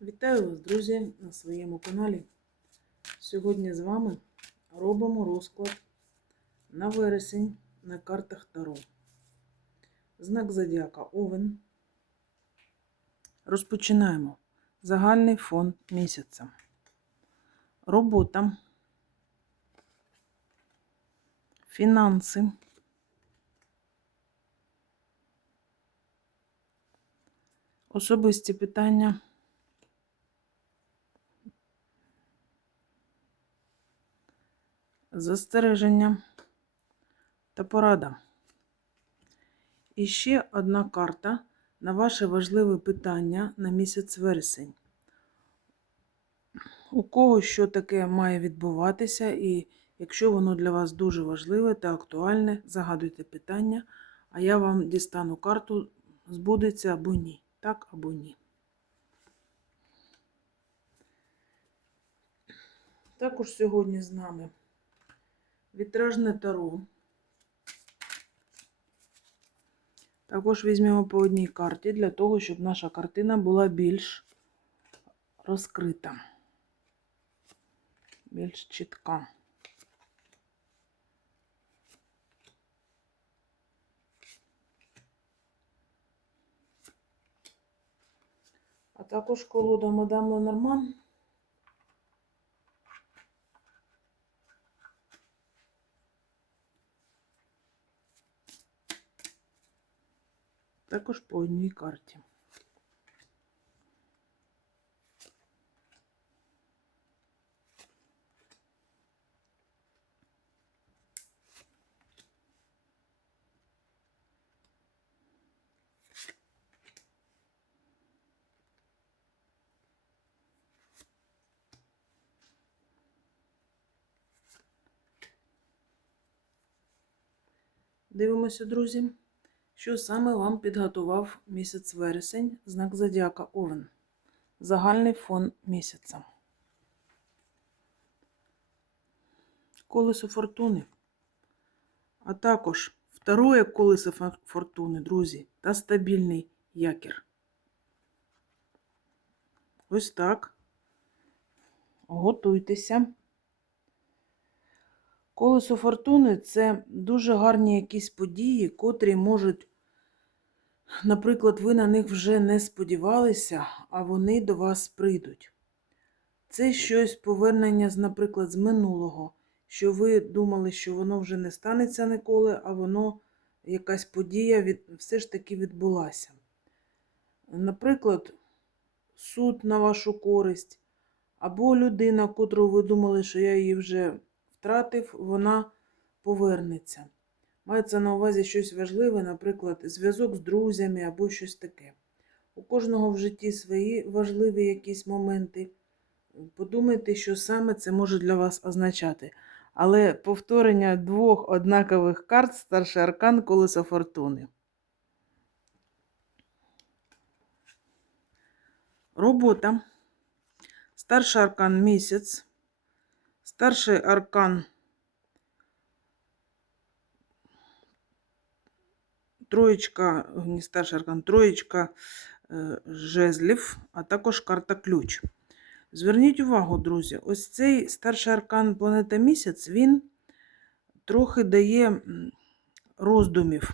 Вітаю вас, друзі, на своєму каналі. Сьогодні з вами робимо розклад на вересень на картах Таро. Знак Зодіака Овен. Розпочинаємо. Загальний фон місяця. Робота. Фінанси. Особисті питання. Застереження та порада. І ще одна карта на ваше важливе питання на місяць вересень. У кого що таке має відбуватися, і якщо воно для вас дуже важливе та актуальне, загадуйте питання, а я вам дістану карту, збудеться або ні. Так або ні. Також сьогодні з нами вітражне таро. Також візьмемо по одній карті для того, щоб наша картина була більш розкрита, більш чітка. А також колода мадам Ленорман. Також по одній карті. Дивимося, друзі. Що саме вам підготував місяць вересень, знак Зодіака Овен? Загальний фон місяця. Колесо фортуни. А також второе колесо фортуни, друзі, та стабільний якір. Ось так. Готуйтеся. Колесо фортуни це дуже гарні якісь події, котрі можуть, наприклад, ви на них вже не сподівалися, а вони до вас прийдуть. Це щось повернення, наприклад, з минулого, що ви думали, що воно вже не станеться ніколи, а воно якась подія від, все ж таки відбулася. Наприклад, суд на вашу користь, або людина, котру ви думали, що я її вже втратив, вона повернеться. Мається на увазі щось важливе, наприклад, зв'язок з друзями або щось таке. У кожного в житті свої важливі якісь моменти. Подумайте, що саме це може для вас означати. Але повторення двох однакових карт старший аркан колесо фортуни. Робота. Старший аркан місяць. Старший аркан троєчка, старший аркан, троєчка е, жезлів, а також карта ключ. Зверніть увагу, друзі, ось цей старший аркан планета місяць, він трохи дає роздумів.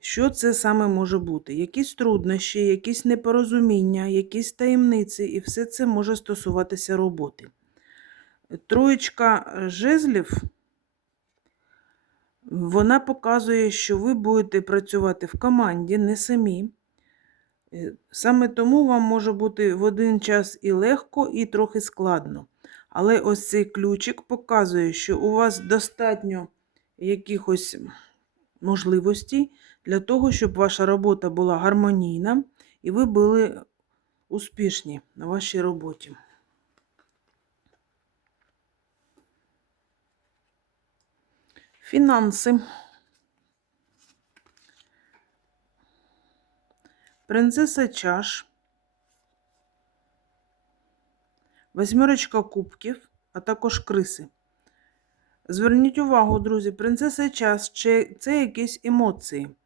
Що це саме може бути? Якісь труднощі, якісь непорозуміння, якісь таємниці, і все це може стосуватися роботи. Троєчка жезлів, вона показує, що ви будете працювати в команді, не самі. Е, Саме тому вам може бути в один час і легко, і трохи складно. Але ось цей ключик показує, що у вас достатньо якихось можливостей для того, щоб ваша робота була гармонійна і ви були успішні на вашій роботі. Фінанси. Принцеса чаш. Восьмерочка кубків, а також криси. Зверніть увагу, друзі, принцеса час це якісь емоції,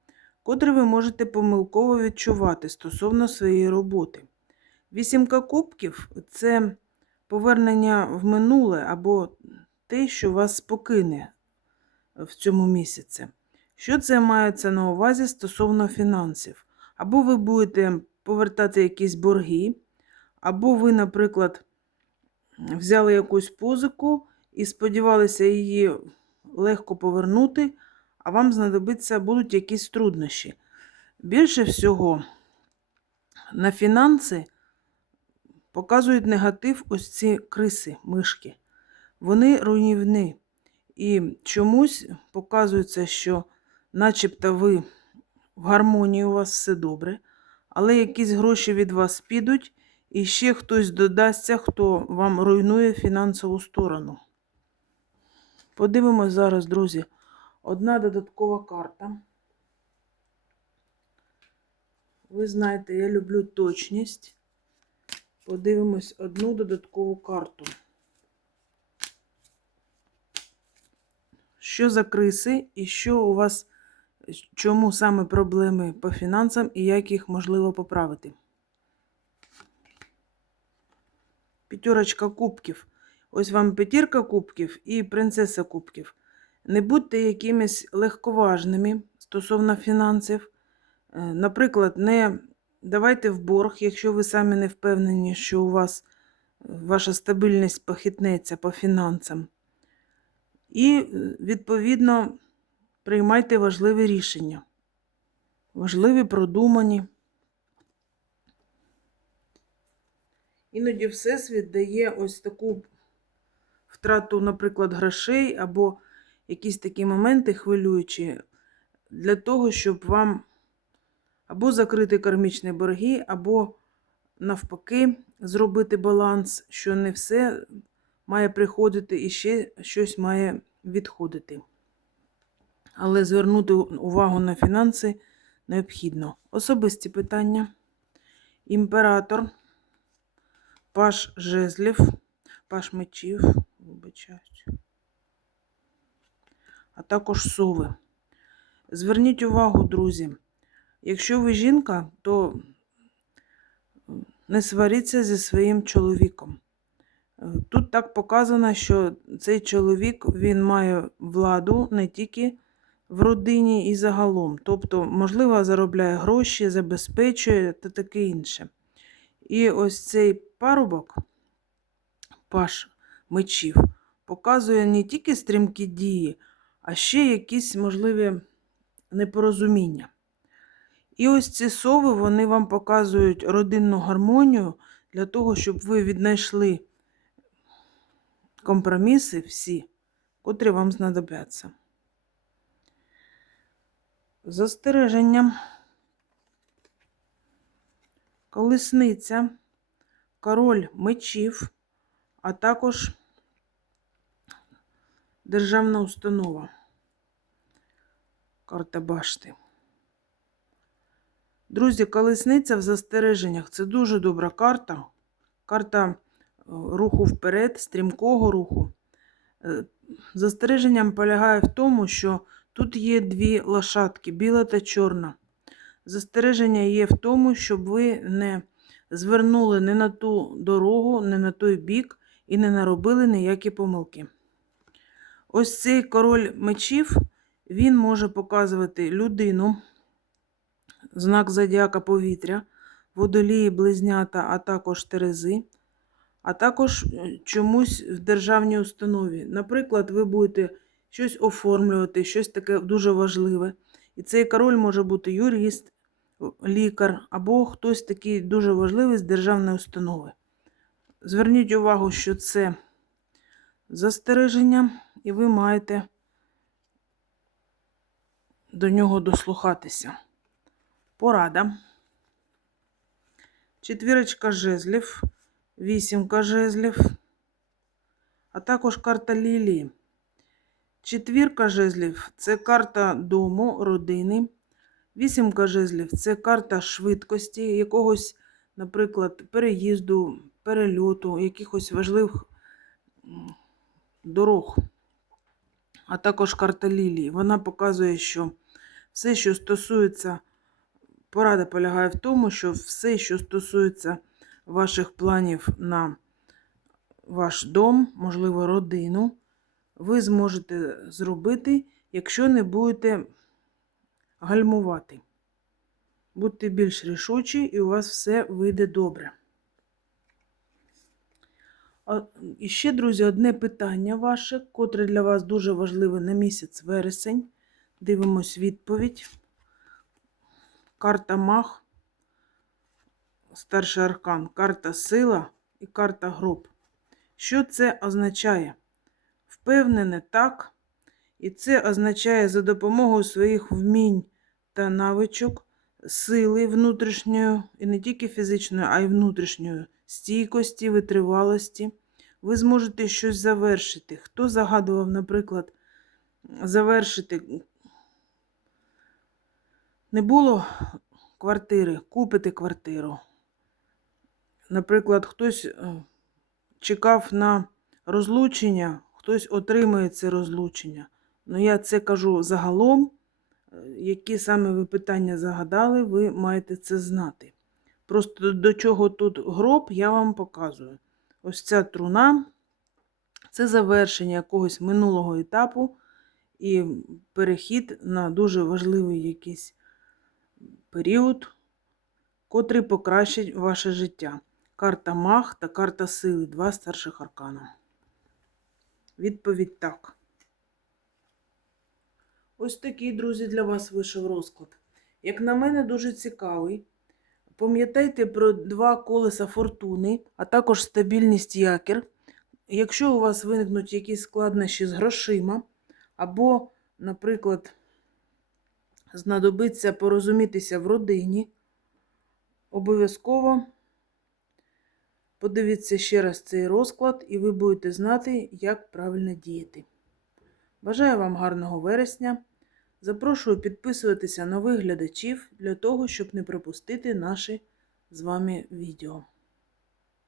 котрі ви можете помилково відчувати стосовно своєї роботи. Вісімка кубків це повернення в минуле або те, що вас покине в цьому місяці. Що це мається на увазі стосовно фінансів? Або ви будете повертати якісь борги, або ви, наприклад, взяли якусь позику і сподівалися її легко повернути, а вам знадобиться будуть якісь труднощі. Більше всього на фінанси показують негатив ось ці криси, мишки. Вони руйнівні. І чомусь показується, що начебто ви в гармонії у вас все добре, але якісь гроші від вас підуть, і ще хтось додасться, хто вам руйнує фінансову сторону. Подивимось зараз, друзі, одна додаткова карта. Ви знаєте, я люблю точність. Подивимось одну додаткову карту. Що за криси і що у вас, чому саме проблеми по фінансам і як їх можливо поправити? П'ятерочка кубків. Ось вам п'ятірка кубків і принцеса кубків. Не будьте якимись легковажними стосовно фінансів. Е, Наприклад, не давайте в борг, якщо ви самі не впевнені, що у вас е, ваша стабільність похитнеться по фінансам. І, е, відповідно, приймайте важливі рішення. Важливі, продумані. Іноді Всесвіт дає ось таку втрату, наприклад, грошей або якісь такі моменти хвилюючі для того, щоб вам або закрити кармічні борги, або навпаки зробити баланс, що не все має приходити і ще щось має відходити. Але звернути увагу на фінанси необхідно. Особисті питання. Імператор, паш жезлів, паш мечів, вибачаюсь, а також сови. Зверніть увагу, друзі. Якщо ви жінка, то не сваріться зі своїм чоловіком. Тут так показано, що цей чоловік він має владу не тільки в родині і загалом. Тобто, можливо, заробляє гроші, забезпечує та таке інше. І ось цей парубок, паш мечів, показує не тільки стрімкі дії, а ще якісь можливі непорозуміння. І ось ці сови вони вам показують родинну гармонію для того, щоб ви віднайшли компроміси всі, котрі вам знадобляться. Застереження. Колесниця, король мечів, а також державна установа. Карта башти. Друзі, колесниця в застереженнях це дуже добра карта. Карта руху вперед, стрімкого руху. Е, Застереженням полягає в тому, що тут є дві лошадки, біла та чорна. Застереження є в тому, щоб ви не звернули не на ту дорогу, не на той бік і не наробили ніякі помилки. Ось цей король мечів, він може показувати людину, знак зодіака повітря, водолії, близнята, а також терези, а також е, чомусь в державній установі. Наприклад, ви будете щось оформлювати, щось таке дуже важливе. І цей король може бути юрист, лікар або хтось такий дуже важливий з державної установи. Зверніть увагу, що це застереження, і ви маєте до нього дослухатися. Порада. Четвірочка жезлів, вісімка жезлів, а також карта лілії. Четвірка жезлів це карта дому, родини. Вісімка жезлів це карта швидкості, якогось, наприклад, переїзду, перельоту, якихось важливих дорог. А також карта лілії. Вона показує, що все, що стосується, порада полягає в тому, що все, що стосується ваших планів на ваш дом, можливо, родину, ви зможете зробити, якщо не будете гальмувати. Будьте більш рішучі, і у вас все вийде добре. І ще, друзі, одне питання ваше, котре для вас дуже важливе на місяць вересень. Дивимось відповідь. Карта Мах, старший аркан, карта сила і карта гроб. Що це означає? Впевнене так. І це означає за допомогою своїх вмінь та навичок, сили внутрішньої, і не тільки фізичної, а й внутрішньої стійкості, витривалості. Ви зможете щось завершити. Хто загадував, наприклад, завершити? Не було квартири, купити квартиру. Наприклад, хтось е, чекав на розлучення, хтось отримує це розлучення. Ну, я це кажу загалом, е, які саме ви питання загадали, ви маєте це знати. Просто до чого тут гроб, я вам показую. Ось ця труна це завершення якогось минулого етапу і перехід на дуже важливий якийсь період, котрий покращить ваше життя. Карта Мах та карта сили два старших аркана. Відповідь так. Ось такий, друзі, для вас вийшов розклад. Як на мене, дуже цікавий. Пам'ятайте про два колеса фортуни, а також стабільність якір. Якщо у вас виникнуть якісь складнощі з грошима, або, наприклад, знадобиться порозумітися в родині, обов'язково подивіться ще раз цей розклад, і ви будете знати, як правильно діяти. Бажаю вам гарного вересня. Запрошую підписуватися нових глядачів для того, щоб не пропустити наші з вами відео.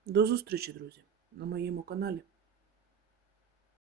До зустрічі, друзі, на моєму каналі.